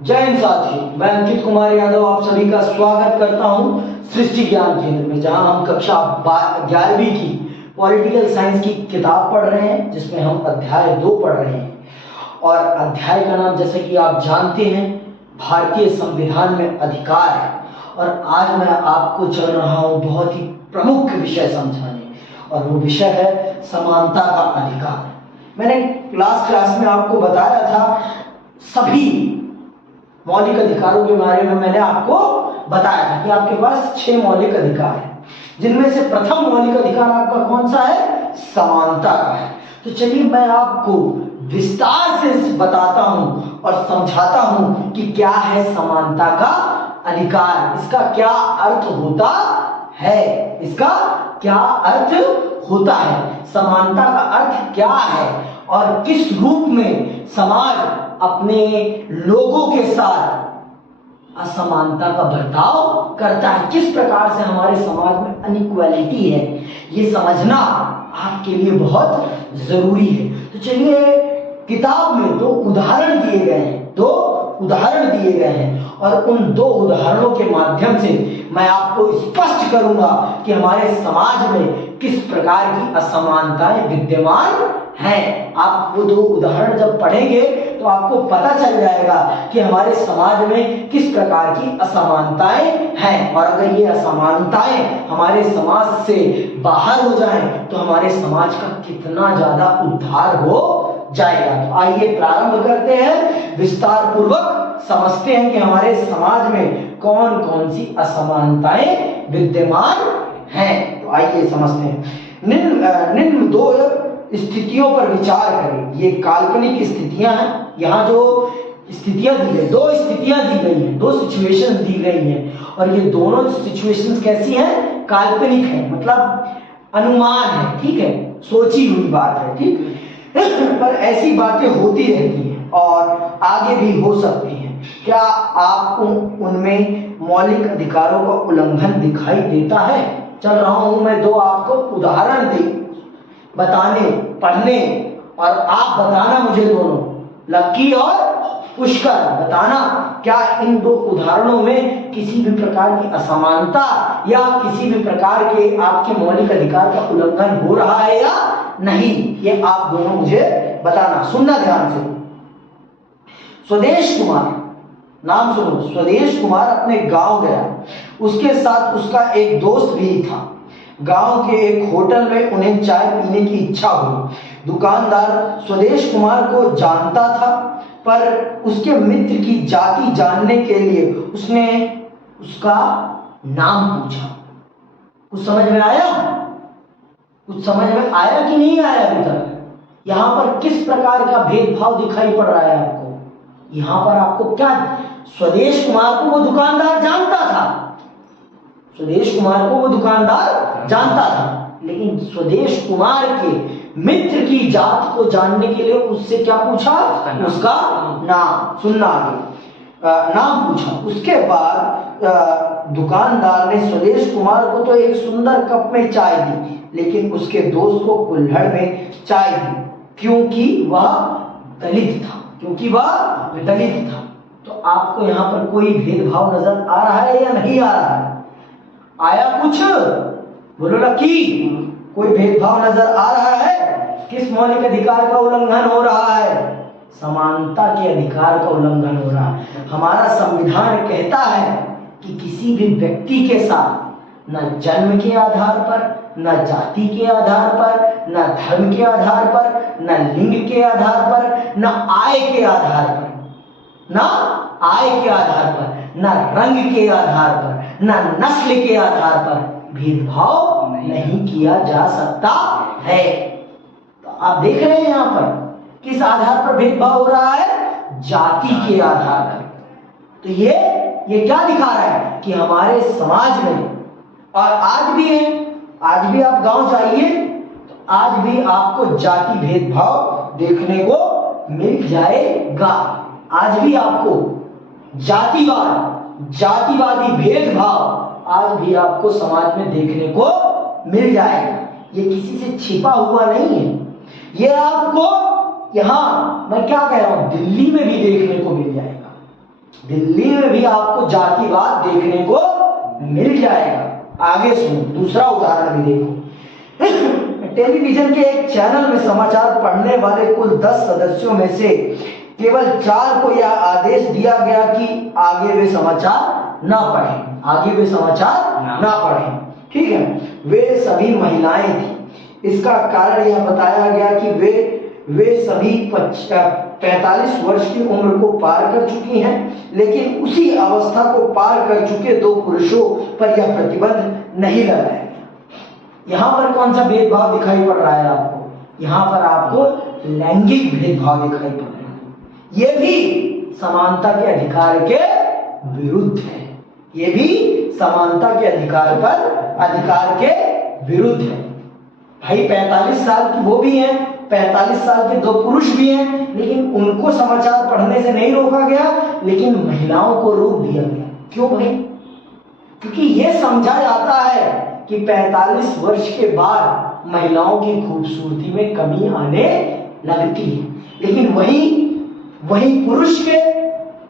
जय हिंद साथियों, मैं अंकित कुमार यादव आप सभी का स्वागत करता हूं सृष्टि ज्ञान केंद्र में, जहां हम कक्षा 11वीं की पॉलिटिकल साइंस की किताब पढ़ रहे हैं, जिसमें हम अध्याय 2 पढ़ रहे हैं। और अध्याय का नाम, जैसे कि आप जानते हैं, भारतीय संविधान में अधिकार है। और आज मैं आपको चल रहा हूं बहुत ही प्रमुख विषय समझाने, और वो विषय है समानता का अधिकार। मैंने क्लास में आपको बताया था, सभी मौलिक अधिकारों के बारे में मैंने आपको बताया था कि आपके पास 6 मौलिक अधिकार हैं, जिनमें से प्रथम मौलिक अधिकार आपका कौन सा है? समानता का है। तो चलिए मैं आपको विस्तार से बताता हूं और समझाता हूं कि क्या है समानता का अधिकार, इसका क्या अर्थ होता है, इसका क्या अर्थ होता है, समानता का अर्थ क्या है और किस रूप में समाज अपने लोगों के साथ असमानता का बर्ताव करता है, किस प्रकार से हमारे समाज में अनइक्वालिटी है, ये समझना आपके लिए बहुत जरूरी है। तो चलिए, किताब में 2 उदाहरण दिए गए हैं, 2 उदाहरण दिए गए हैं, और उन 2 उदाहरणों के माध्यम से मैं आपको स्पष्ट करूंगा कि हमारे समाज में किस प्रकार की असमानताएं विद्यमान हैं। आप वो 2 उदाहरण जब पढ़ेंगे तो आपको पता चल जाएगा कि हमारे समाज में किस प्रकार की असमानताएं हैं, और अगर ये असमानताएं हमारे समाज से बाहर हो जाएं तो हमारे समाज का कितना ज्यादा उद्धार हो जाएगा। तो आइए प्रारंभ करते हैं, विस्तार पूर्वक समझते हैं कि हमारे समाज में कौन कौन सी असमानताएं विद्यमान हैं। तो आइए समझते हैं। निम्न 2 स्थितियों पर विचार करें। ये काल्पनिक स्थितियां हैं। यहाँ जो स्थितियां दी गई, 2 स्थितियां दी गई हैं, 2 सिचुएशंस दी गई हैं, और ये दोनों सिचुएशंस कैसी हैं? काल्पनिक है, मतलब अनुमान है, ठीक है, सोची हुई बात है, ठीक है पर ऐसी बातें होती रहती हैं और आगे भी हो सकती हैं। क्या आपको उनमें मौलिक अधिकारों का उल्लंघन दिखाई देता है? चल रहा हूं मैं 2 आपको उदाहरण बताने, पढ़ने, और आप बताना मुझे दोनों, लक्की और पुष्कर, बताना क्या इन 2 उदाहरणों में किसी भी प्रकार की असमानता या किसी भी प्रकार के आपके मौलिक अधिकार का उल्लंघन हो रहा है या नहीं। ये आप दोनों मुझे बताना। सुनना ध्यान से। स्वदेश कुमार, नाम सुनो, स्वदेश कुमार अपने गांव गया। उसके साथ उसका एक दोस्त भी था। गांव के एक होटल में उन्हें चाय पीने की इच्छा हुई। दुकानदार स्वदेश कुमार को जानता था, पर उसके मित्र की जाति जानने के लिए उसने उसका नाम पूछा। कुछ समझ में आया? कुछ समझ में आया कि नहीं आया अभी तक? यहां पर किस प्रकार का भेदभाव दिखाई पड़ रहा है आपको? यहां पर आपको क्या, स्वदेश कुमार को वो दुकानदार जानता था, स्वदेश कुमार को वो दुकानदार जानता था, लेकिन स्वदेश कुमार के मित्र की जात को जानने के लिए उससे क्या पूछा? उसका नाम। सुनना आगे। नाम पूछा। उसके बाद दुकानदार ने स्वदेश कुमार को तो एक सुंदर कप में चाय दी, लेकिन उसके दोस्त को कुल्हड़ में चाय दी, क्योंकि वह दलित था, क्योंकि वह दलित था। तो आपको यहाँ पर कोई भेदभाव नजर आ रहा है या नहीं आ रहा है? आया कुछ? बोलो लकी, कोई भेदभाव नजर आ रहा है? किस मौलिक अधिकार का उल्लंघन हो रहा है? समानता के अधिकार का उल्लंघन हो रहा है। हमारा संविधान कहता है कि किसी भी व्यक्ति के साथ न जन्म के आधार पर, न जाति के आधार पर, न धर्म के आधार पर, न लिंग के आधार पर, न आय के आधार पर, न आय के आधार पर, न रंग के आधार पर, न नस्ल के आधार पर भेदभाव नहीं किया जा सकता है। तो आप देख रहे हैं यहाँ पर किस आधार पर भेदभाव हो रहा है? जाति के आधार पर। तो ये क्या दिखा रहा है कि हमारे समाज में, और आज भी है, आज भी आप गांव जाइए तो आज भी आपको जाति भेदभाव देखने को मिल जाएगा। आज भी आपको जातिवादी भेदभाव आज भी आपको समाज में देखने को मिल जाएगा। ये किसी से छिपा हुआ नहीं है, ये आपको यहां, मैं क्या कह रहा हूं, दिल्ली में भी देखने को मिल जाएगा। दिल्ली में भी आपको जातिवाद देखने को मिल जाएगा। आगे सुनो, दूसरा उदाहरण भी देखो। टेलीविजन के एक चैनल में समाचार पढ़ने वाले कुल 10 सदस्यों में से केवल 4 को यह आदेश दिया गया कि आगे वे समाचार ना पढ़ें, आगे वे समाचार ना पढ़ें। ठीक है, वे सभी महिलाएं थी। इसका कारण यह बताया गया कि वे सभी 45 वर्ष की उम्र को पार कर चुकी हैं, लेकिन उसी अवस्था को पार कर चुके 2 पुरुषों पर यह प्रतिबंध नहीं लगाया। यहाँ पर कौन सा भेदभाव दिखाई पड़ रहा है आपको? यहाँ पर आपको लैंगिक भेदभाव दिखाई पड़ रहा है। ये भी समानता के अधिकार के विरुद्ध है, ये भी समानता के अधिकार के विरुद्ध है। भाई 45 साल की वो भी हैं, 45 साल के 2 पुरुष भी हैं, लेकिन उनको समाचार पढ़ने से नहीं रोका गया, लेकिन महिलाओं को रोक दिया गया। क्यों भाई? क्योंकि ये समझा जाता है कि 45 वर्ष के बाद महिलाओं की खूबसूरती में कमी आने लगती है, लेकिन वही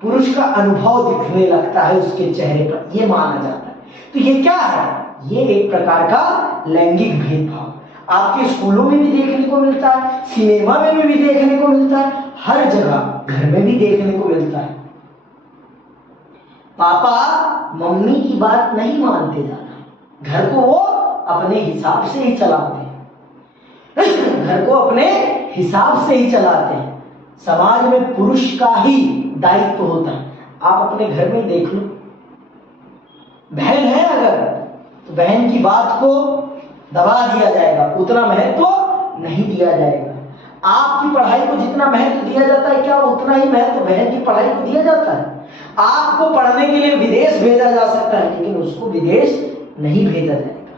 पुरुष का अनुभव दिखने लगता है उसके चेहरे पर, ये माना जाता है। तो ये क्या है? ये एक प्रकार का लैंगिक भेदभाव आपके स्कूलों में भी देखने को मिलता है, सिनेमा में भी देखने को मिलता है, हर जगह, घर में भी देखने को मिलता है। पापा मम्मी की बात नहीं मानते ज्यादा, घर को वो अपने हिसाब से ही चलाते हैं, घर को अपने हिसाब से ही चलाते हैं। समाज में पुरुष का ही दायित्व होता है। आप अपने घर में देख लो, बहन है अगर तो बहन की बात को दबा दिया जाएगा, उतना महत्व नहीं दिया जाएगा। आपकी पढ़ाई को जितना महत्व दिया जाता है, क्या उतना ही महत्व बहन की पढ़ाई को दिया जाता है? आपको पढ़ने के लिए विदेश भेजा जा सकता है, लेकिन उसको विदेश नहीं भेजा जाएगा।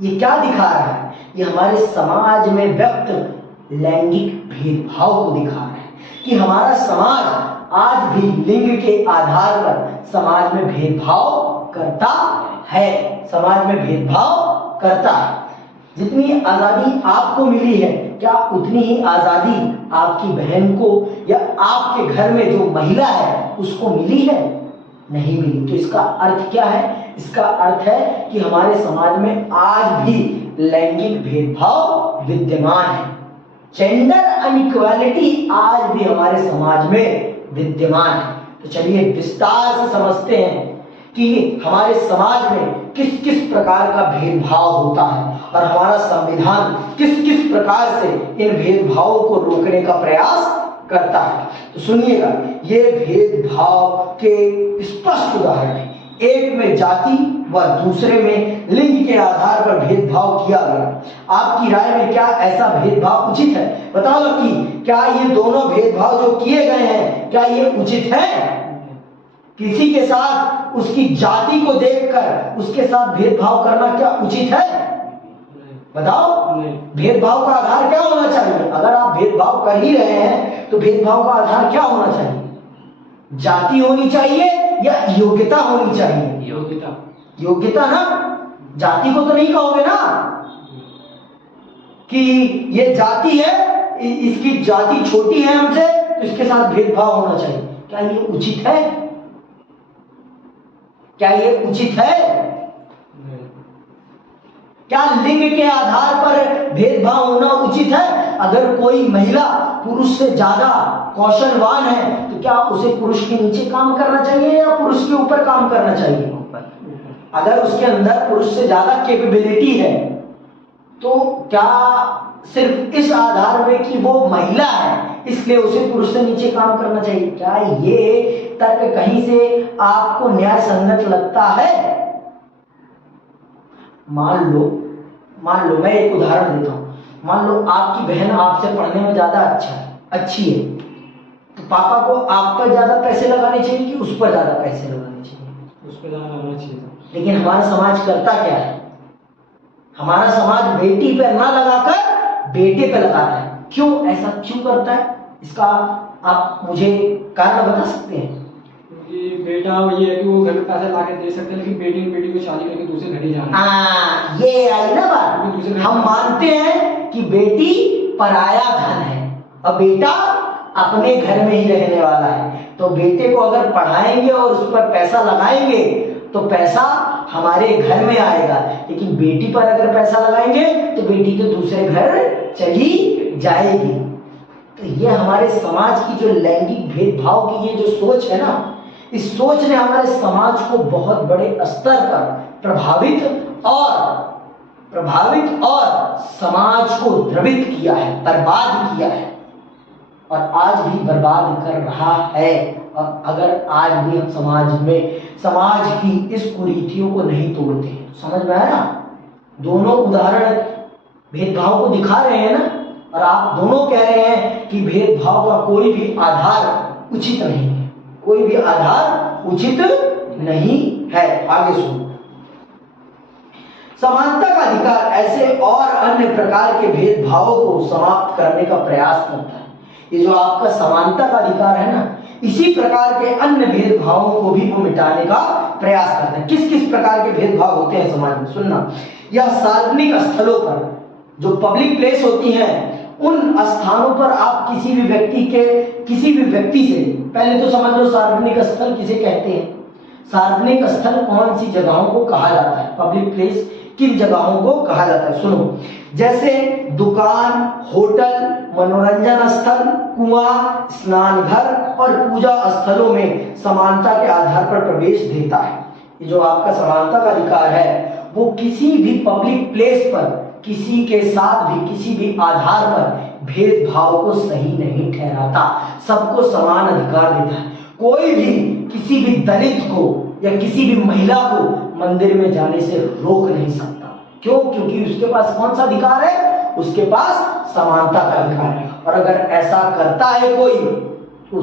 ये क्या दिखा रहा है? ये हमारे समाज में व्यक्त लैंगिक भेदभाव को दिखा रहा है कि हमारा समाज आज भी लिंग के आधार पर समाज में भेदभाव करता है, समाज में भेदभाव करता है। जितनी आजादी आपको मिली है, क्या उतनी ही आजादी आपकी बहन को या आपके घर में जो महिला है उसको मिली है? नहीं मिली। तो इसका अर्थ क्या है? इसका अर्थ है कि हमारे समाज में आज भी लैंगिक भेदभाव विद्यमान है। जेंडर अनइक्वालिटी आज भी हमारे समाज में विद्यमान है। तो चलिए विस्तार से समझते हैं कि हमारे समाज में किस किस प्रकार का भेदभाव होता है और हमारा संविधान किस किस प्रकार से इन भेदभावों को रोकने का प्रयास करता है। तो सुनिएगा, ये भेदभाव के स्पष्ट उदाहरण हैं। एक में जाति व दूसरे में लिंग के आधार पर भेदभाव किया गया। आपकी राय में क्या ऐसा भेदभाव उचित है? बताओ लकी, क्या ये दोनों भेदभाव जो किए गए हैं, क्या ये उचित है? किसी के साथ उसकी जाति को देखकर उसके साथ भेदभाव करना क्या उचित है? बताओ। भेदभाव का आधार क्या होना चाहिए? अगर आप भेदभाव कर ही रहे हैं तो भेदभाव का आधार क्या होना चाहिए? जाति होनी चाहिए या योग्यता होनी चाहिए? योग्यता ना। जाति को तो नहीं कहोगे ना कि ये जाति है, इसकी जाति छोटी है हमसे तो इसके साथ भेदभाव होना चाहिए। क्या ये उचित है? क्या ये उचित है? क्या लिंग के आधार पर भेदभाव होना उचित है? अगर कोई महिला पुरुष से ज्यादा कौशलवान है तो क्या उसे पुरुष के नीचे काम करना चाहिए या पुरुष के ऊपर काम करना चाहिए? अगर उसके अंदर पुरुष से ज्यादा कैपेबिलिटी है तो क्या सिर्फ इस आधार में कि वो महिला है इसलिए उसे पुरुष से नीचे काम करना चाहिए? क्या ये तर्क कहीं से आपको न्याय संगत लगता है? मान लो मैं एक उदाहरण देता हूं। मान लो आपकी बहन आपसे पढ़ने में ज्यादा अच्छी है, तो पापा को आप पर ज्यादा पैसे लगाने चाहिए कि उस पर ज्यादा पैसे लगाने चाहिए? उस पर ज्यादा लगाना चाहिए। लेकिन हमारा समाज करता क्या है? हमारा समाज बेटी पे ना लगाकर बेटे पे लगाता है। क्यों? ऐसा क्यों करता है? इसका आप मुझे कारण बता सकते हैं? क्योंकि बेटा ये है कि वो घर में पैसे ला के दे सकते हैं, लेकिन बेटी को शादी करके दूसरे घर ही जाना है। ये आई ना बात। हम मानते हैं कि बेटी पराया धन है और बेटा अपने घर में ही रहने वाला है। तो बेटे को अगर पढ़ाएंगे और उस पर पैसा लगाएंगे तो पैसा हमारे घर में आएगा, लेकिन बेटी पर अगर पैसा लगाएंगे तो बेटी तो दूसरे घर चली जाएगी। तो ये हमारे समाज की जो लैंगिक भेदभाव की ये जो सोच है ना, इस सोच ने हमारे समाज को बहुत बड़े स्तर पर प्रभावित और समाज को द्रवित किया है, बर्बाद किया है और आज भी बर्बाद कर रहा है। और अगर आज भी हम समाज की इस कुरीतियों को नहीं तोड़ते हैं, समझ में आया ना? दोनों उदाहरण भेदभाव को दिखा रहे हैं ना, और आप दोनों कह रहे हैं कि भेदभाव का कोई भी आधार उचित नहीं है, कोई भी आधार उचित नहीं है। आगे सुनो। समानता का अधिकार ऐसे और अन्य प्रकार के भेदभावों को समाप्त करने का प्रयास करता है। ये जो आपका समानता का अधिकार है ना, इसी प्रकार के अन्य भेदभावों को भी वो मिटाने का प्रयास करते हैं। किस किस प्रकार के भेदभाव होते हैं समाज में, सुनना। या सार्वजनिक स्थलों पर, जो पब्लिक प्लेस होती हैं, उन स्थानों पर आप किसी भी व्यक्ति से, पहले तो समझ लो सार्वजनिक स्थल किसे कहते हैं। सार्वजनिक स्थल कौन सी जगहों को कहा जाता है, पब्लिक प्लेस किन जगहों को कहा जाता है, सुनो। जैसे दुकान, होटल, मनोरंजन स्थल, कुआं, स्नान घर और पूजा स्थलों में समानता के आधार पर प्रवेश देता है। ये जो आपका समानता का अधिकार है वो किसी भी पब्लिक प्लेस पर किसी के साथ भी किसी भी आधार पर भेदभाव को सही नहीं ठहराता, सबको समान अधिकार देता है। कोई भी किसी भी दलित को या किसी भी महिला को मंदिर में जाने से रोक नहीं सकता। क्यों? क्योंकि उसके पास कौन सा अधिकार है? उसके पास समानता का अधिकार है। और अगर ऐसा करता है कोई तो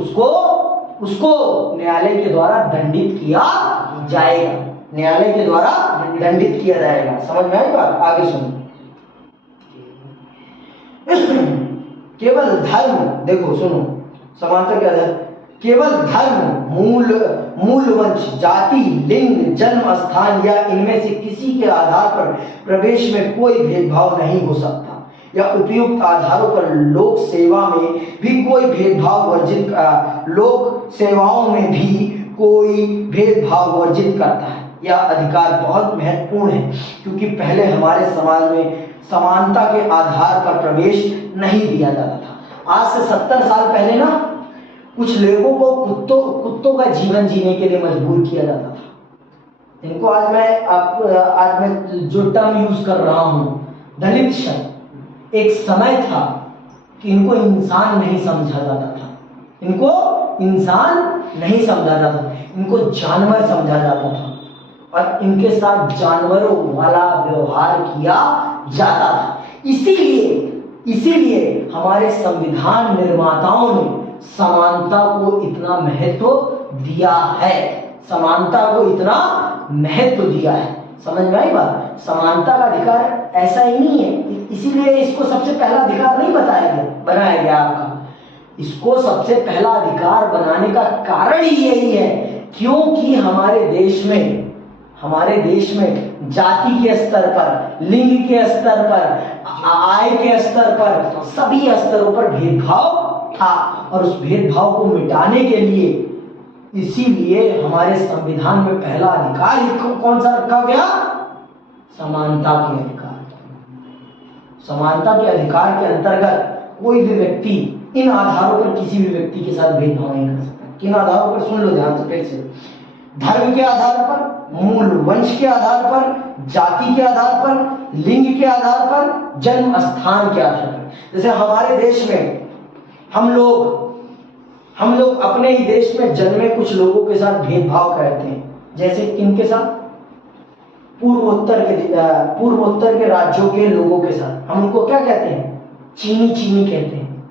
उसको न्यायालय के द्वारा दंडित किया जाएगा, न्यायालय के द्वारा दंडित किया जाएगा। समझ में आई बात? आगे सुनो। केवल धर्म, देखो सुनो, समानता के आधार केवल धर्म, मूल वंश, जाति, लिंग, जन्म स्थान या इनमें से किसी के आधार पर प्रवेश में कोई भेदभाव नहीं हो सकता या उपयुक्त आधारों पर लोक सेवा में भी कोई भेदभाव वर्जित करता है। यह अधिकार बहुत महत्वपूर्ण है क्योंकि पहले हमारे समाज में समानता के आधार पर प्रवेश नहीं दिया जाता था। आज से 70 साल पहले ना कुछ लोगों को कुत्तों का जीवन जीने के लिए मजबूर किया जाता था। इनको आज मैं जो टर्म यूज कर रहा हूं, दलित शब्द, एक समय था कि इनको इंसान नहीं समझा जाता था, इनको जानवर समझा जाता था और इनके साथ जानवरों वाला व्यवहार किया जाता था। इसीलिए हमारे संविधान निर्माताओं ने समानता को इतना महत्व दिया है। समझ में आई बात? समानता का अधिकार ऐसा ही नहीं है, इसीलिए इसको सबसे पहला अधिकार नहीं बनाया गया आपका। इसको सबसे पहला अधिकार बनाने का कारण ही यही है क्योंकि हमारे देश में जाति के स्तर पर, लिंग के स्तर पर, आय के स्तर पर, सभी स्तरों पर भेदभाव था और उस भेदभाव को मिटाने के लिए इसीलिए हमारे संविधान में पहला अधिकार कौन सा रखा गया? समानता के अधिकार। समानता के अधिकार के अंतर्गत कोई भी व्यक्ति इन आधारों पर किसी भी व्यक्ति के साथ भेदभाव नहीं कर सकता। किन आधारों पर? सुन लो ध्यान से फिर से। धर्म के आधार पर, मूल वंश के आधार पर, जाति के आधार पर, लिंग के आधार पर, जन्म स्थान के आधार पर। जैसे हमारे देश में हम लोग अपने ही देश में जन्मे कुछ लोगों के साथ भेदभाव करते हैं। जैसे किनके साथ? पूर्वोत्तर के राज्यों के लोगों के साथ। हम उनको क्या कहते हैं? चीनी कहते हैं।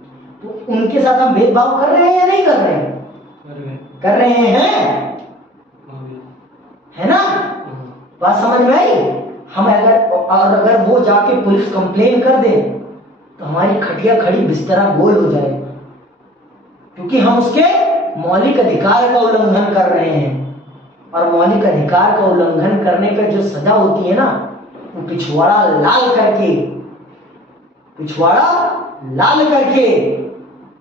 तो उनके साथ हम भेदभाव कर रहे हैं या नहीं कर रहे हैं? कर रहे हैं, है ना? बात समझ में आई? हम अगर वो जाके पुलिस कंप्लेन कर दे तो हमारी खटिया खड़ी बिस्तरा गोल हो जाएगा क्योंकि हम उसके मौलिक अधिकार का उल्लंघन कर रहे हैं। और मौलिक अधिकार का उल्लंघन करने पर जो सजा होती है ना, वो पिछवाड़ा लाल करके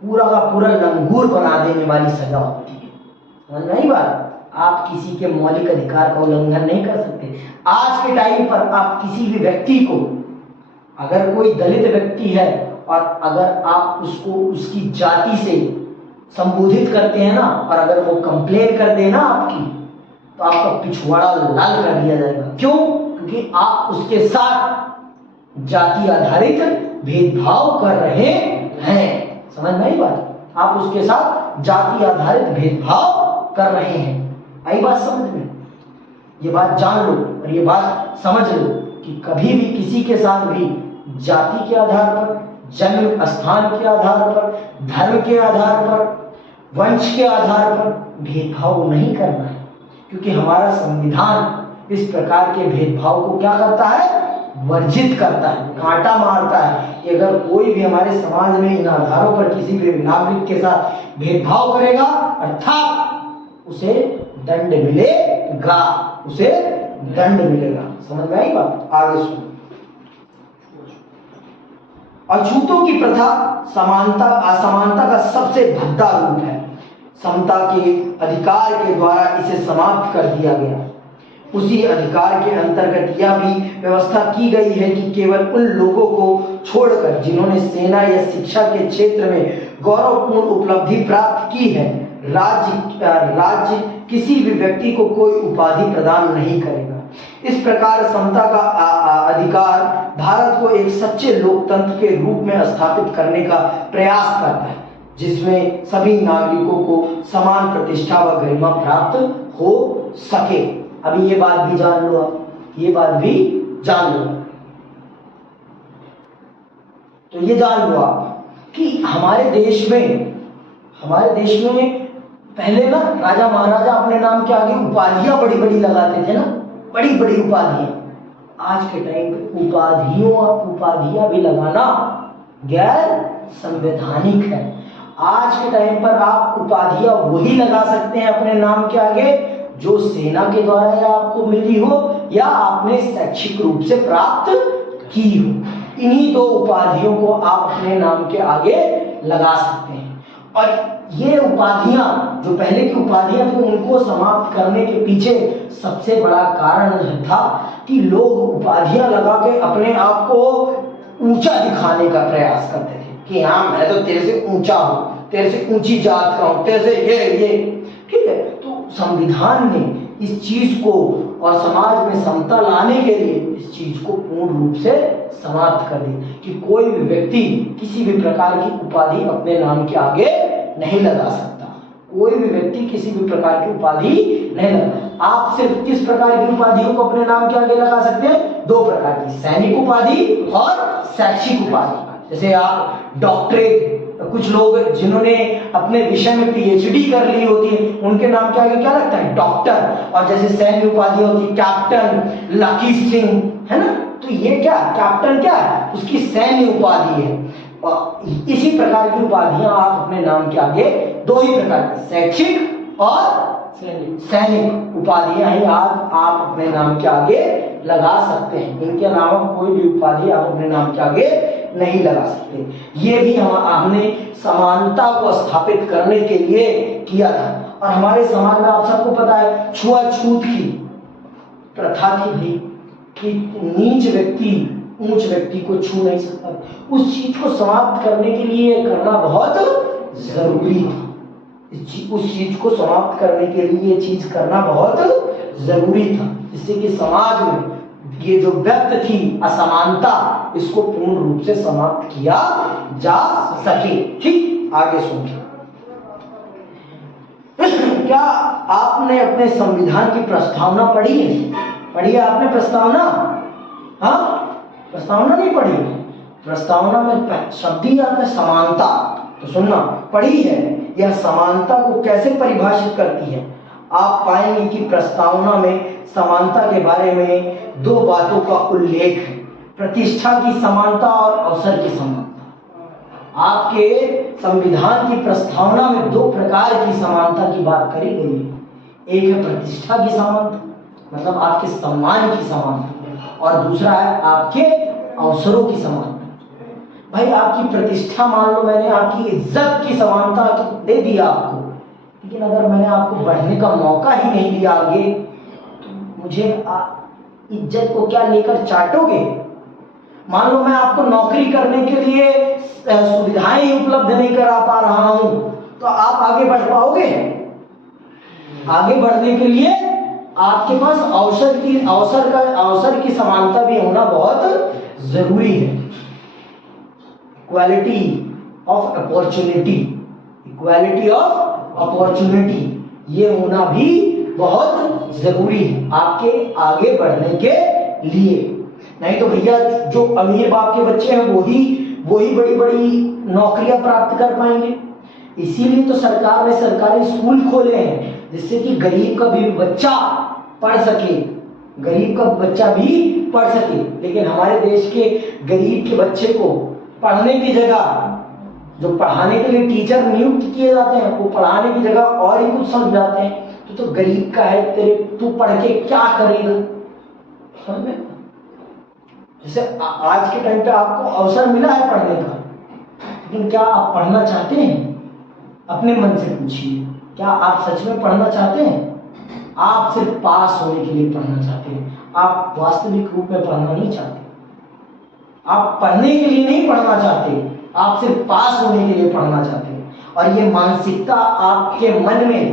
पूरा का पूरा लंगूर बना देने वाली सजा होती है। समझ में आई बात? आप किसी के मौलिक अधिकार का उल्लंघन नहीं कर सकते। आज के टाइम पर आप किसी भी व्यक्ति को, अगर कोई दलित व्यक्ति है और अगर आप उसको उसकी जाति से संबोधित करते हैं ना, और अगर वो कंप्लेन कर देना आपकी, तो आपका पिछवाड़ा लाल कर दिया जाएगा। क्यों? क्योंकि आप उसके साथ जाति आधारित भेदभाव कर रहे हैं। समझ में आई बात? आप उसके साथ जाति आधारित भेदभाव कर रहे हैं। आई बात समझ में? ये बात जान लो और ये बात समझ लो कि कभी भी किसी के साथ भी जाति के आधार पर, जन्म स्थान के आधार पर, धर्म के आधार पर, वंश के आधार पर भेदभाव नहीं करना है। क्योंकि हमारा संविधान इस प्रकार के भेदभाव को क्या करता है? वर्जित करता है, कांटा मारता है कि अगर कोई भी हमारे समाज में इन आधारों पर किसी भी नागरिक के साथ भेदभाव करेगा, अर्थात उसे दंड मिलेगा, उसे दंड मिलेगा। समझ में आई बात? आगे सुनो। अछूतों की प्रथा समानता असमानता का सबसे भद्दा रूप है। समता के अधिकार के द्वारा इसे समाप्त कर दिया गया। उसी अधिकार के अंतर्गत यह भी व्यवस्था की गई है कि केवल उन लोगों को छोड़कर जिन्होंने सेना या शिक्षा के क्षेत्र में गौरवपूर्ण उपलब्धि प्राप्त की है, राज्य किसी भी व्यक्ति को कोई उपाधि प्रदान नहीं करेगा। इस प्रकार समता का अधिकार भारत को एक सच्चे लोकतंत्र के रूप में स्थापित करने का प्रयास करता है, जिसमें सभी नागरिकों को समान प्रतिष्ठा व गरिमा प्राप्त हो सके। अभी ये बात भी जान लो, आप ये बात भी जान लो। तो ये जान लो आप कि हमारे देश में पहले ना राजा महाराजा अपने नाम के आगे उपाधियां बड़ी बड़ी लगाते थे ना, बड़ी बड़ी उपाधियां। आज के टाइम पे उपाधियां भी लगाना गैर संवैधानिक है। आज के टाइम पर आप उपाधियां वही लगा सकते हैं अपने नाम के आगे जो सेना के द्वारा या आपको मिली हो या आपने शैक्षिक रूप से प्राप्त की हो। इन्हीं दो उपाधियों को आप अपने नाम के आगे लगा सकते हैं। और ये उपाधियां, जो पहले की उपाधियां थी, उनको समाप्त करने के पीछे सबसे बड़ा कारण था कि लोग उपाधियां लगा के अपने आप को ऊंचा दिखाने का प्रयास करते थे कि हाँ, मैं तो तेरे से ऊंचा हूं, तेरे से ऊंची जात का हूं, तेरे से ये ठीक है। तो संविधान ने इस चीज को और समाज में समता लाने के लिए इस चीज को पूर्ण रूप से समाप्त कर दी कि कोई भी व्यक्ति किसी भी प्रकार की उपाधि अपने नाम के आगे नहीं लगा सकता। कोई भी व्यक्ति किसी भी प्रकार की उपाधि नहीं लगा। आप सिर्फ किस प्रकार की उपाधियों को अपने नाम के आगे लगा सकते हैं? दो प्रकार की, सैनिक उपाधि और शैक्षिक उपाधि। जैसे आप डॉक्टरेट, कुछ लोग जिन्होंने अपने विषय में पीएचडी कर ली होती है, उनके नाम के आगे क्या लगता है? डॉक्टर। और जैसे सैन्य उपाधि होती है कैप्टन, लकी सिंह, है ना? तो ये क्या, कैप्टन क्या है? उसकी सैन्य उपाधि है। और इसी प्रकार की उपाधियां आप अपने नाम के आगे, दो ही प्रकार की, शैक्षिक और सैनिक उपाधियां ही आप अपने नाम के आगे लगा सकते हैं। इनके अलावा कोई भी उपाधि आप अपने नाम के आगे नहीं लगा सकते। ये भी हमने समानता को स्थापित करने के लिए किया था। और हमारे समाज में आप सबको पता है छुआछूत की प्रथा थी भी कि नीच व्यक्ति ऊंच व्यक्ति को छू नहीं सकता। उस चीज को समाप्त करने के लिए करना बहुत जरूरी था। उस चीज को समाप्त करने के लिए ये चीज करना बहुत जरूरी था, जिससे कि समाज में ये जो व्यक्त थी असमानता, इसको पूर्ण रूप से समाप्त किया जा सके। ठीक, आगे सुनिए। क्या आपने अपने संविधान की प्रस्तावना पढ़ी है? पढ़ी है आपने प्रस्तावना? हाँ, प्रस्तावना नहीं पढ़ी? प्रस्तावना में शब्द ही आता है समानता। तो सुनना, पढ़ी है। यह समानता को कैसे परिभाषित करती है? आप पाएंगे कि प्रस्तावना में समानता के बारे में दो बातों का उल्लेख है, प्रतिष्ठा की समानता और अवसर की समानता। आपके संविधान की प्रस्तावना में दो प्रकार की समानता की बात करी गई है। एक है प्रतिष्ठा की समानता, मतलब आपके सम्मान की समानता, और दूसरा है आपके अवसरों की समानता। भाई आपकी प्रतिष्ठा, मान लो मैंने आपकी इज्जत की समानता दे दी आपको, लेकिन अगर मैंने आपको बढ़ने का मौका ही नहीं दिया आगे, तो मुझे इज्जत को क्या लेकर चाटोगे? मान लो मैं आपको नौकरी करने के लिए सुविधाएं उपलब्ध नहीं करा पा रहा हूं, तो आप आगे बढ़ पाओगे? आगे बढ़ने के लिए आपके पास अवसर की समानता भी होना बहुत जरूरी है। Equality of opportunity, equality of opportunity, ये होना भी बहुत जरूरी है आपके आगे बढ़ने के लिए। नहीं तो भैया जो अमीर बाप के बच्चे हैं वही बड़ी बड़ी नौकरियां प्राप्त कर पाएंगे। इसीलिए तो सरकार ने सरकारी स्कूल खोले हैं, जिससे कि गरीब का भी बच्चा पढ़ सके, गरीब का बच्चा भी पढ़ सके। लेकिन हमारे देश के गरीब के बच्चे को पढ़ने की जगह, जो पढ़ाने के लिए टीचर नियुक्त किए जाते हैं, वो पढ़ाने की जगह और ही कुछ समझाते हैं। तो गरीब का है, तेरे तू पढ़ के क्या करेगा? समझ में? जैसे आज के टाइम पे आपको अवसर मिला है पढ़ने का, लेकिन क्या आप पढ़ना चाहते हैं? अपने मन से पूछिए, क्या आप सच में पढ़ना चाहते हैं? आप सिर्फ पास होने के लिए पढ़ना चाहते हैं, आप वास्तविक रूप में पढ़ना नहीं चाहते। आप पढ़ने के लिए नहीं पढ़ना चाहते, आप सिर्फ पास होने के लिए पढ़ना चाहते हैं। और ये मानसिकता आपके मन में,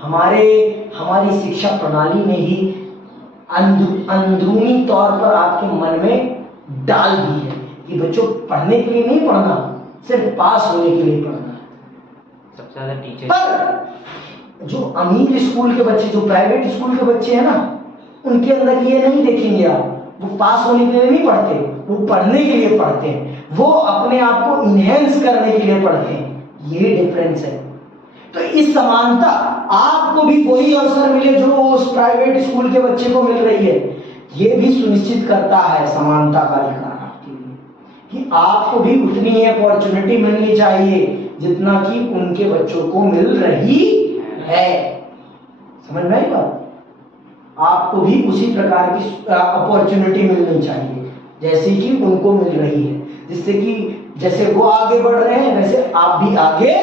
हमारी शिक्षा प्रणाली में ही अंदरूनी तौर पर आपके मन में डाल दी है कि बच्चों पढ़ने के लिए नहीं पढ़ना, सिर्फ पास होने के लिए पढ़ना है। सबसे ज्यादा टीचर पर जो अमीर स्कूल के बच्चे, जो प्राइवेट स्कूल के बच्चे हैं ना, उनके अंदर ये नहीं देखेंगे आप, वो पास होने के लिए नहीं पढ़ते, वो पढ़ने के लिए पढ़ते हैं, वो अपने आप को इनहेंस करने के लिए पढ़ते हैं। ये डिफरेंस है। तो इस समानता, आपको भी वही अवसर मिले जो उस प्राइवेट स्कूल के बच्चे को मिल रही है, ये भी सुनिश्चित करता है समानता का अधिकार आपके लिए, कि आपको भी उतनी ही अपॉर्चुनिटी मिलनी चाहिए जितना कि उनके बच्चों को मिल रही है। समझ में आई बात? आपको भी उसी प्रकार की अपॉर्चुनिटी मिलनी चाहिए जैसे कि उनको मिल रही है, जिससे कि जैसे वो आगे बढ़ रहे हैं वैसे आप भी आगे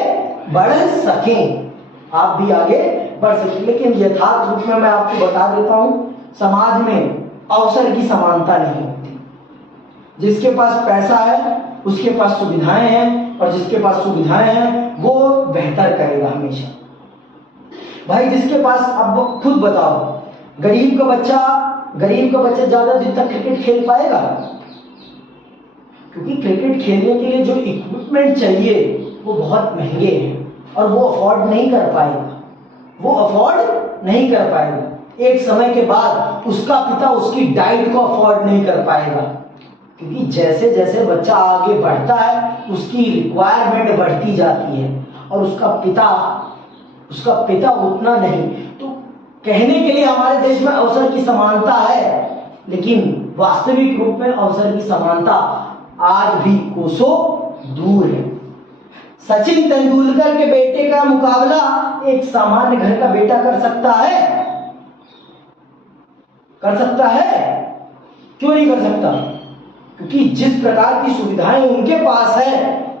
बढ़ सकें, आप भी आगे बढ़ सकें। लेकिन यथार्थ रूप में मैं आपको बता देता हूं, समाज में अवसर की समानता नहीं होती। जिसके पास पैसा है उसके पास सुविधाएं हैं, और जिसके पास सुविधाएं हैं वो बेहतर करेगा हमेशा। भाई जिसके पास, अब खुद बताओ, गरीब का बच्चा ज्यादा दिन तक क्रिकेट खेल पाएगा? क्योंकि क्रिकेट खेलने के लिए जो इक्विपमेंट चाहिए वो बहुत महंगे हैं और वो अफोर्ड नहीं कर पाएगा। एक समय के बाद उसका पिता उसकी डाइट को अफोर्ड नहीं कर पाएगा, क्योंकि जैसे जैसे बच्चा आगे बढ़ता है उसकी रिक्वायरमेंट बढ़ती जाती है, और उसका पिता उतना नहीं। तो कहने के लिए हमारे देश में अवसर की समानता है, लेकिन वास्तविक रूप में अवसर की समानता आज भी कोसों दूर है। सचिन तेंदुलकर के बेटे का मुकाबला एक सामान्य घर का बेटा कर सकता है? क्यों नहीं कर सकता? क्योंकि जिस प्रकार की सुविधाएं उनके पास है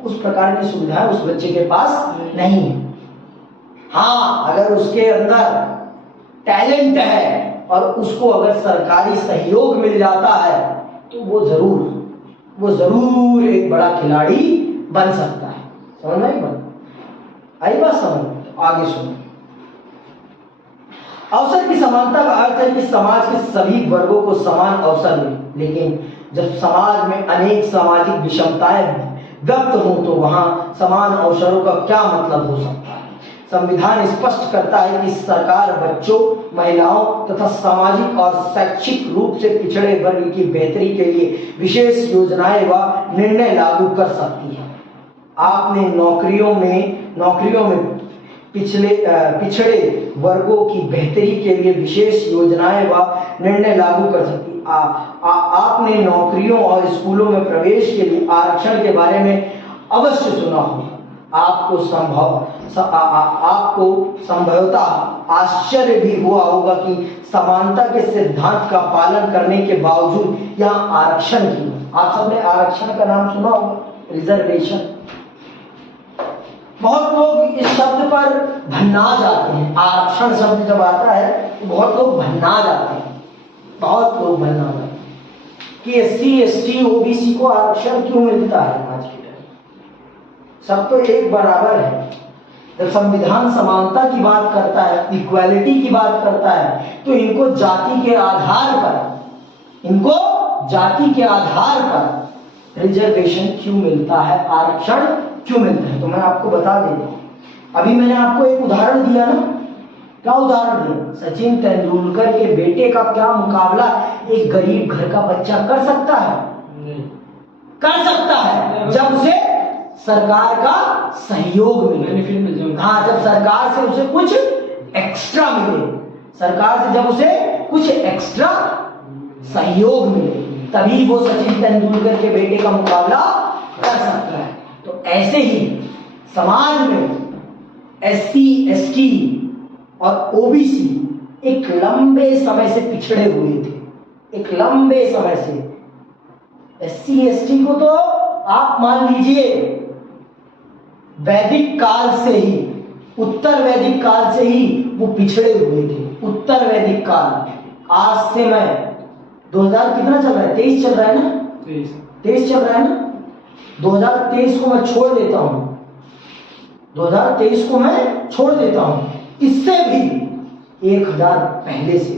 उस प्रकार की सुविधाएं उस बच्चे के पास नहीं है। हाँ, अगर उसके अंदर टैलेंट है और उसको अगर सरकारी सहयोग मिल जाता है तो वो जरूर एक बड़ा खिलाड़ी बन सकता है। समझ में आई बात? समझ? आगे सुनो। अवसर की समानता का अर्थ है कि समाज के सभी वर्गों को समान अवसर मिले, लेकिन जब समाज में अनेक सामाजिक विषमताएं व्यक्त हों तो वहां समान अवसरों का क्या मतलब हो सकता है? संविधान स्पष्ट करता है कि सरकार बच्चों, महिलाओं तथा सामाजिक और शैक्षिक रूप से पिछड़े वर्ग की बेहतरी के लिए विशेष योजनाएं व निर्णय लागू कर सकती है। आपने नौकरियों में पिछड़े वर्गों की बेहतरी के लिए विशेष योजनाएं व निर्णय लागू कर सकती है। आपने नौकरियों और स्कूलों में प्रवेश के लिए आरक्षण के बारे में अवश्य सुना होगा। आपको संभवतः आश्चर्य भी हुआ होगा कि समानता के सिद्धांत का पालन करने के बावजूद यहाँ आरक्षण की। आप सबने आरक्षण का नाम सुना होगा। रिजर्वेशन। बहुत लोग इस शब्द पर भन्ना जाते हैं, आरक्षण शब्द जब आता है तो बहुत लोग भन्ना जाते हैं, बहुत लोग भन्ना जाते हैं कि SC ST OBC को आरक्षण क्यों मिलता है आज के टाइम, सब तो एक बराबर है। जब संविधान समानता की बात करता है, इक्वालिटी की बात करता है, तो इनको जाति के आधार पर रिजर्वेशन क्यों मिलता है, आरक्षण क्यों मिलता है। तो मैं आपको बता देता हूं, अभी मैंने आपको एक उदाहरण दिया ना, क्या उदाहरण दिया, सचिन तेंदुलकर के बेटे का क्या मुकाबला एक गरीब घर का बच्चा कर सकता है? कर सकता है जब उसे सरकार का सहयोग मिले। हाँ, जब सरकार से उसे कुछ एक्स्ट्रा मिले, सरकार से जब उसे कुछ एक्स्ट्रा सहयोग मिले, तभी वो सचिन तेंदुलकर के बेटे का मुकाबला कर सकता है। तो ऐसे ही समाज में SC ST और OBC एक लंबे समय से पिछड़े हुए थे, एक लंबे समय से। SC ST को तो आप मान लीजिए वैदिक काल से ही, उत्तर वैदिक काल से ही वो पिछड़े हुए थे। उत्तर वैदिक काल, आज से मैं 2000 कितना चल रहा है, 23 चल रहा है ना, 23 चल रहा है ना, 2023 को मैं छोड़ देता हूं, 2023 को मैं छोड़ देता हूं, इससे भी 1000 पहले से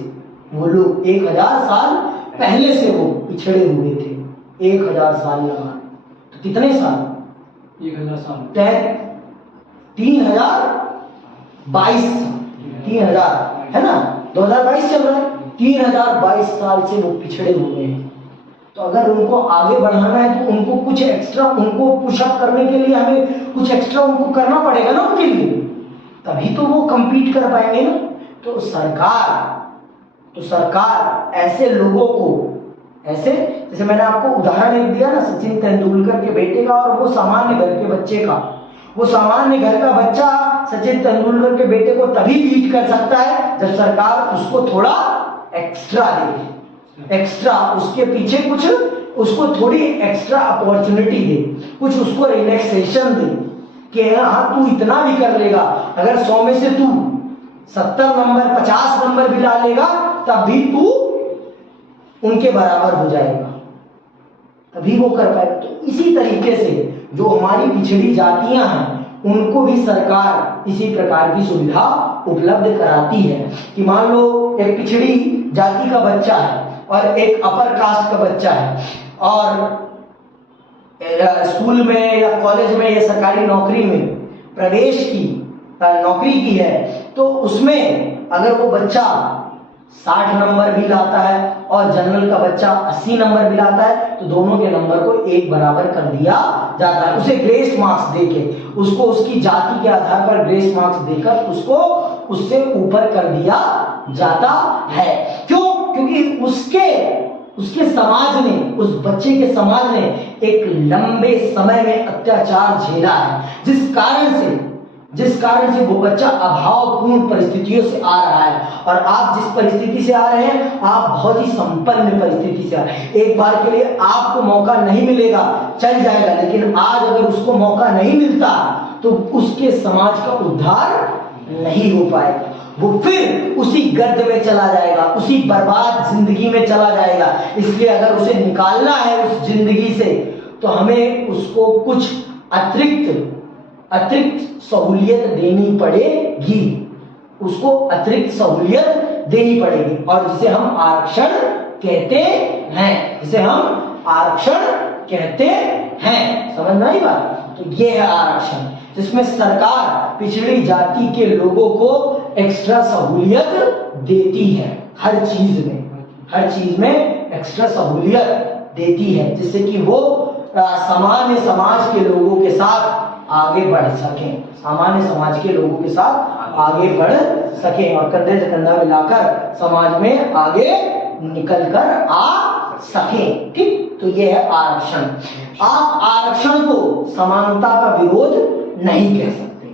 वो लोग, 1000 साल पहले से वो पिछड़े हुए थे। 1000 साल लगा, तो कितने साल, 1000 साल, 3000 है ना, 2022 चल रहा है, 3022 साल से वो पिछड़े हुए हैं। तो अगर उनको आगे बढ़ाना है तो उनको कुछ एक्स्ट्रा, उनको पुशअप करने के लिए हमें कुछ एक्स्ट्रा उनको करना पड़ेगा ना उनके लिए, तभी तो वो compete कर पाएंगे ना। तो सरकार ऐसे लोगों को, ऐसे जैसे मैंने आपको उदाहरण एक दिया ना सचिन तेंदुलकर के बेटे का और वो सामान्य घर के बच्चे का, वो सामान्य घर का बच्चा सचिन तेंदुलकर के बेटे को तभी बीट कर सकता है जब सरकार उसको थोड़ा एक्स्ट्रा दे, एक्स्ट्रा उसके पीछे कुछ, उसको थोड़ी एक्स्ट्रा अपॉर्चुनिटी दे, कुछ उसको रिलैक्सेशन दे कि हाँ तू इतना भी कर लेगा, अगर 100 में से तू 70 नंबर 50 नंबर भी ला लेगा तब भी तू उनके बराबर हो जाएगा, तभी वो कर पाएगा। तो इसी तरीके से जो हमारी पिछड़ी जातियां हैं उनको भी सरकार इसी प्रकार की सुविधा उपलब्ध कराती है कि मान लो एक पिछड़ी जाति का बच्चा है और एक अपर कास्ट का बच्चा है और स्कूल में या कॉलेज में या सरकारी नौकरी में प्रवेश की नौकरी की है, तो उसमें अगर वो बच्चा 60 नंबर भी लाता है और जनरल का बच्चा 80 नंबर भी लाता है तो दोनों के नंबर को एक बराबर कर दिया जाता है, उसे ग्रेस मार्क्स देके, उसको उसकी जाति के आधार पर ग्रेस मार्क्स देकर उसको उससे ऊपर कर दिया जाता है। क्यों? क्योंकि उसके समाज ने, उस बच्चे के समाज ने एक लंबे समय में अत्याचार झेला है, जिस कारण से वो बच्चा अभावपूर्ण परिस्थितियों से आ रहा है। और आप जिस परिस्थिति से आ रहे हैं, आप बहुत ही संपन्न परिस्थिति से आ रहे हैं। एक बार के लिए आपको मौका नहीं मिलेगा, चल जाएगा, लेकिन आज अगर उसको मौका नहीं मिलता तो उसके समाज का उद्धार नहीं हो पाएगा, वो फिर उसी गर्द में चला जाएगा, उसी बर्बाद जिंदगी में चला जाएगा। इसलिए अगर उसे निकालना है उस जिंदगी से तो हमें उसको कुछ अतिरिक्त सहूलियत देनी पड़ेगी, उसको अतिरिक्त सहूलियत देनी पड़ेगी, और जिसे हम आरक्षण कहते हैं, जिसे हम आरक्षण कहते हैं। समझ में आई बात? तो ये है आरक्षण, जिसमें सरकार पिछड़ी जाति के लोगों को एक्स्ट्रा सहूलियत देती है, हर चीज में एक्स्ट्रा सहूलियत देती है, जिससे कि वो सामान्य समाज के लोगों के साथ आगे बढ़ सकें, सामान्य समाज के लोगों के साथ आगे बढ़ सकें और कंधे से कंधा मिलाकर समाज में आगे निकल कर आ सकें। ठीक, तो ये है आरक्षण। आप आरक्षण को समानता का विरोध नहीं कह सकते,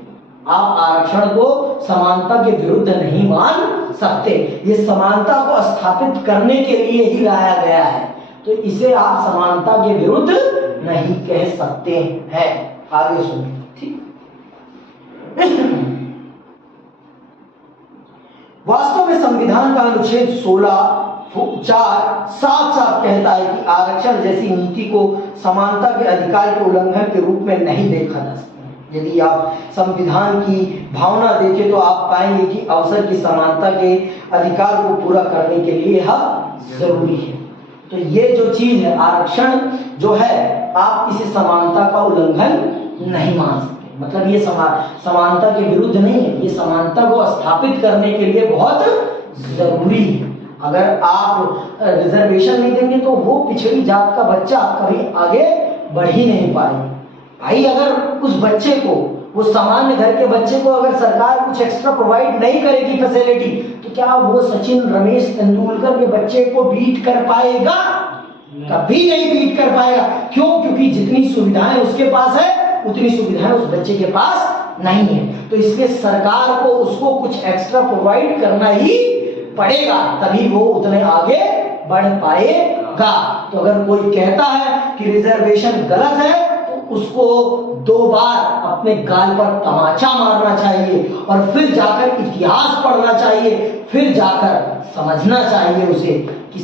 आप आरक्षण को समानता के विरुद्ध नहीं मान सकते। ये समानता को स्थापित करने के लिए ही लाया गया है, तो इसे आप समानता के विरुद्ध नहीं कह सकते हैं। आगे सुनिए, ठीक। वास्तव में संविधान का अनुच्छेद 16(4) साफ साफ कहता है कि आरक्षण जैसी नीति को समानता के अधिकार के उल्लंघन के रूप में नहीं देखा जा सकता। यदि आप संविधान की भावना देखें तो आप पाएंगे कि अवसर की समानता के अधिकार को पूरा करने के लिए यह जरूरी है। तो ये जो चीज है आरक्षण जो है, आप इसे समानता का उल्लंघन नहीं मान सकते। मतलब ये समानता के विरुद्ध नहीं है, ये समानता को स्थापित करने के लिए बहुत जरूरी है। अगर आप रिजर्वेशन नहीं देंगे तो वो पिछड़ी जात का बच्चा कभी आगे बढ़ ही नहीं पाएगा। भाई अगर उस बच्चे को, वो सामान्य घर के बच्चे को अगर सरकार कुछ एक्स्ट्रा प्रोवाइड नहीं करेगी फैसिलिटी, तो क्या वो सचिन रमेश तेंदुलकर के बच्चे को बीट कर पाएगा? कभी नहीं बीट कर पाएगा। क्यों? क्योंकि जितनी सुविधाएं उसके पास है उतनी सुविधाएं उस बच्चे के पास नहीं है। तो इसलिए सरकार को उसको कुछ एक्स्ट्रा प्रोवाइड करना ही पड़ेगा, तभी वो उतने आगे बढ़ पाएगा। तो अगर कोई कहता है कि रिजर्वेशन गलत है तो उसको 2 बार अपने गाल पर तमाचा मारना चाहिए और फिर जाकर इतिहास पढ़ना चाहिए, फिर जाकर समझना चाहिए उसे कि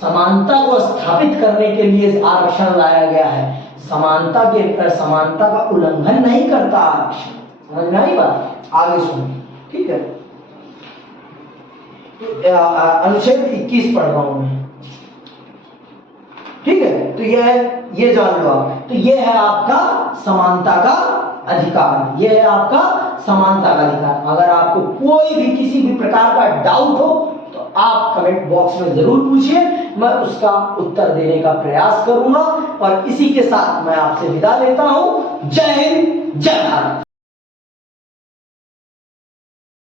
समानता को स्थापित करने के लिए आरक्षण लाया गया है। समानता का उल्लंघन नहीं करता आरक्षण। समझ में आई बात? आगे सुनिए, ठीक है। अनुच्छेद 21 पढ़ रहा हूं मैं, ठीक है। तो ये जान लो आप। तो ये है आपका समानता का अधिकार, ये है आपका समानता का अधिकार। अगर आपको कोई भी किसी भी प्रकार का डाउट हो तो आप कमेंट बॉक्स में जरूर पूछिए, मैं उसका उत्तर देने का प्रयास करूंगा। और इसी के साथ मैं आपसे विदा लेता हूं। जय हिंद, जय भारत।